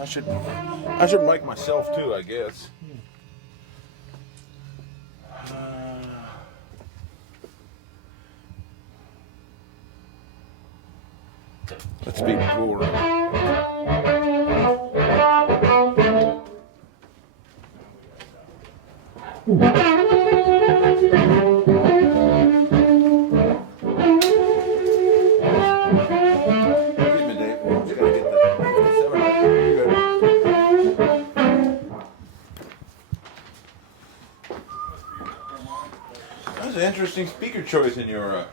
I should mic myself too, I guess. Let's be boring. That's an interesting speaker choice in your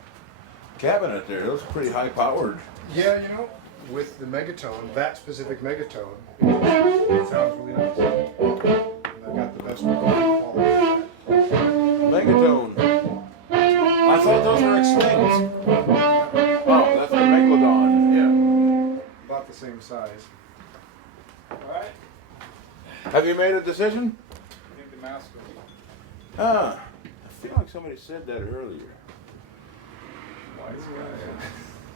cabinet there. It looks pretty high powered. Yeah, you know, with the megatone, that specific megatone, it sounds really nice. And I've got the best recording quality. Megatone. I thought those were extinct. Oh, that's the Megalodon. Yeah. About the same size. Alright. Have you made a decision? I think the mask will be. I feel like somebody said that earlier. Wise guy.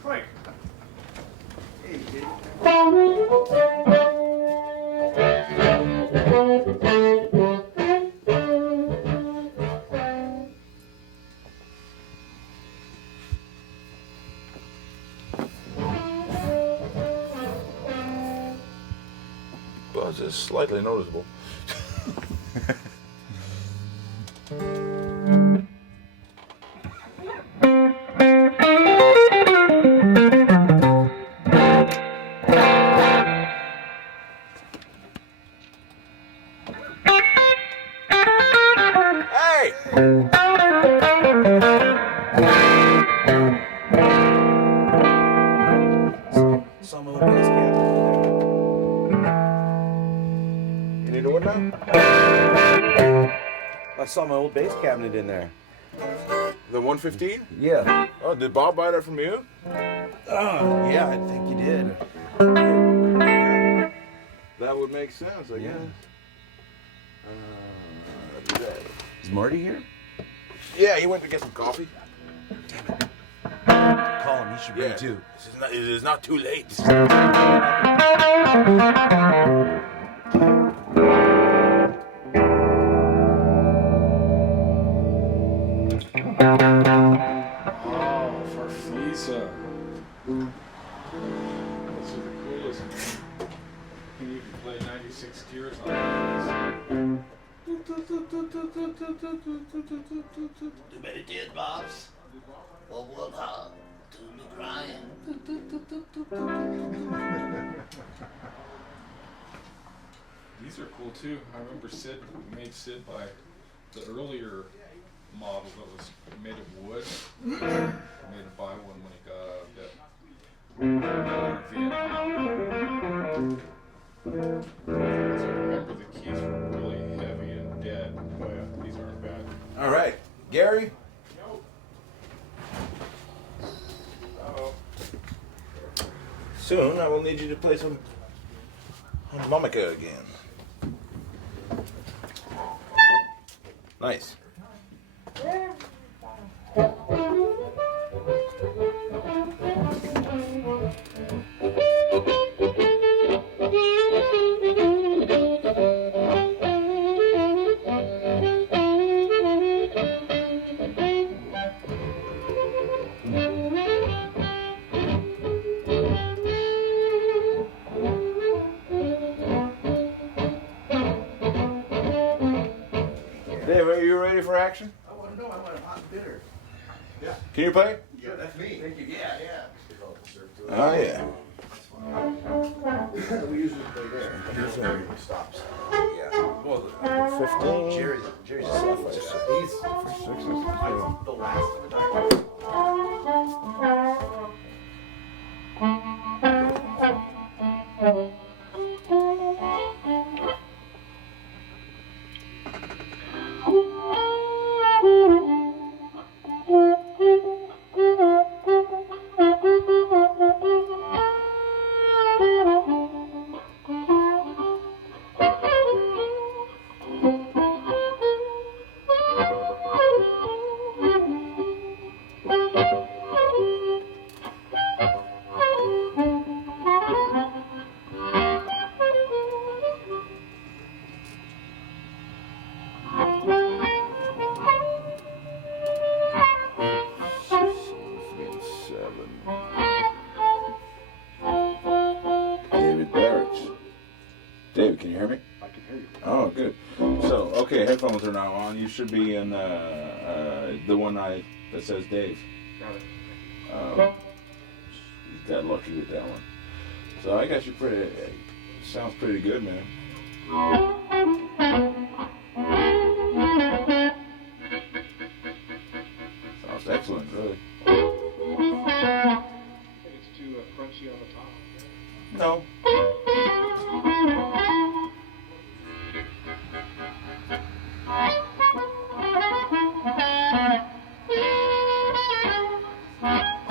Frank. Hey, kid. Buzz is slightly noticeable. Some old bass cabinet in there. You need to what now? I saw my old bass cabinet in there. The 115? Yeah. Oh, did Bob buy that from you? Yeah, I think you did. That would make sense, I guess. Do that. Is Marty here? Yeah, he went to get some coffee. Damn it. Call him, he should bring too. It is not too late. Oh, Farfisa. Those are the coolest. And you can play 96 gears on it. Too many tears, Bobs. One heart. Too many crying. These are cool too. I remember Sid made Sid buy the earlier model that was made of wood. Made him buy one when he got out of Vietnam. So I remember the keys were really heavy and dead. Oh yeah, these aren't bad. All right, Gary. Uh-oh. Soon I will need you to play some harmonica again. Nice. Dave, are you ready for action? I want to know. I want a hot bitter. Yeah. Can you play? Yeah, that's me. Thank you. Yeah, yeah. Oh yeah. We usually play there. Everybody stops. Yeah. Well, 15. Jerry's a soft guy. He's the last of the dark. Okay, can you hear me? I can hear you. Oh, good. So, okay, headphones are now on. You should be in the one that says Dave. Got it. Got lucky with that one. So I got you pretty. Sounds pretty good, man. Sounds excellent, really. I think it's too crunchy on the top. No.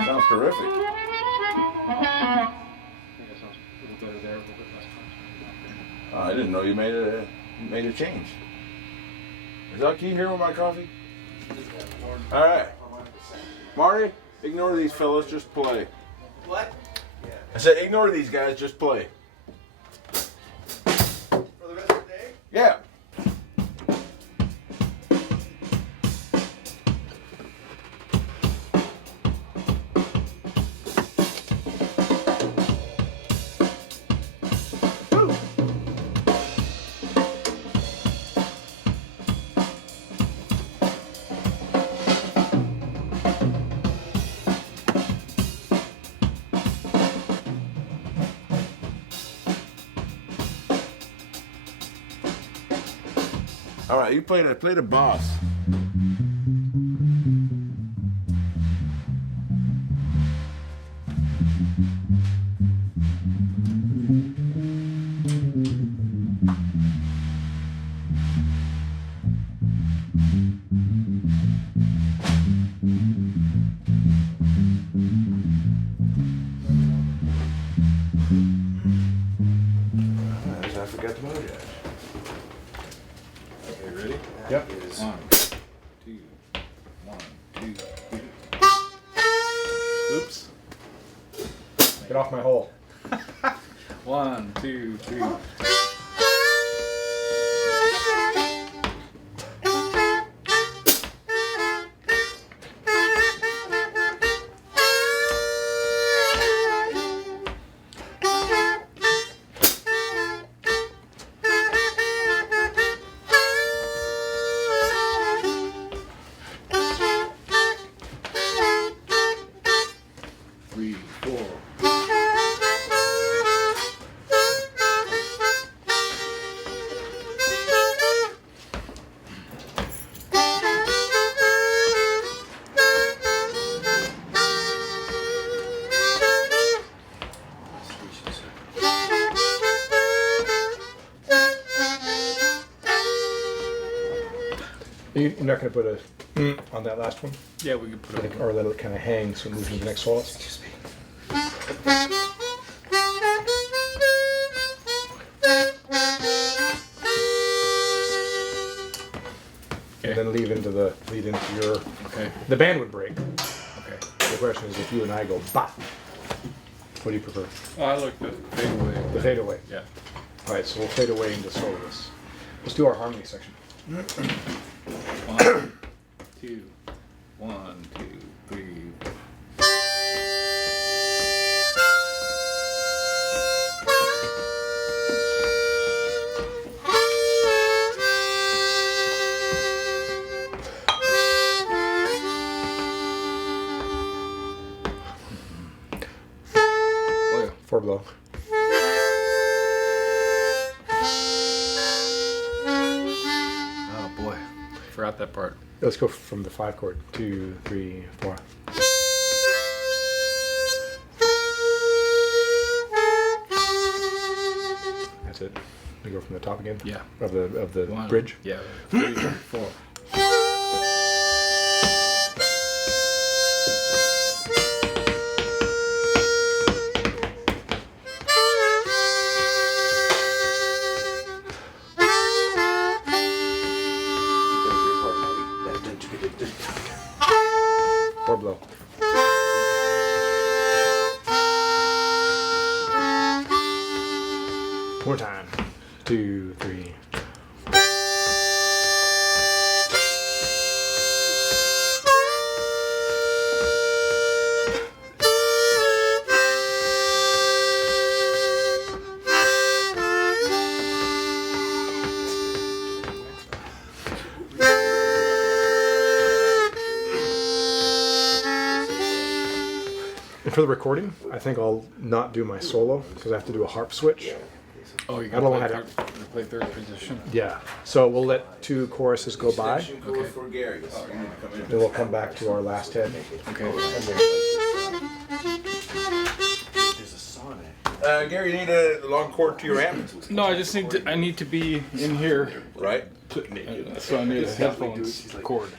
Sounds terrific. I think it sounds a little better there, a little bit less crunchy. I didn't know you made a change. Is that key here with my coffee? All right, Marty, ignore these fellas. Just play. What? I said ignore these guys. Just play. For the rest of the day? Yeah. All right, you play the boss. I forgot the mojo. Okay, ready? Yep. 1, 2, 1, 2, 3. Oops. Get off my hole. 1, 2, 3. You're not going to put a on that last one? Yeah, we can put it. Or let it kind of hang so it moves into the next solo? Excuse me. And then lead into your. Okay. The band would break. Okay. The question is if you and I go bop. What do you prefer? Oh, I like the fadeaway. The fade away. Yeah. All right, so we'll fade away into soloists. Let's do our harmony section. 1, 2, 1, 2, 3. Oh yeah. 4 blow. Oh boy, forgot that part. Let's go from the 5 chord. 2, 3, 4. That's it. We go from the top again. Yeah. Of the 1, bridge. Yeah. 3, 4. Four blow. More time. 2, 3. And for the recording, I think I'll not do my solo because I have to do a harp switch. Oh, you I got don't to wanna play third position. Yeah. So we'll let 2 choruses go by, Extension code for Gary. Oh, you need to come in. then we'll come back to our last head. Okay. There's a sonnet. Gary, you need a long cord to your amp, No, I need to be in here, right? so I need a headphones cord.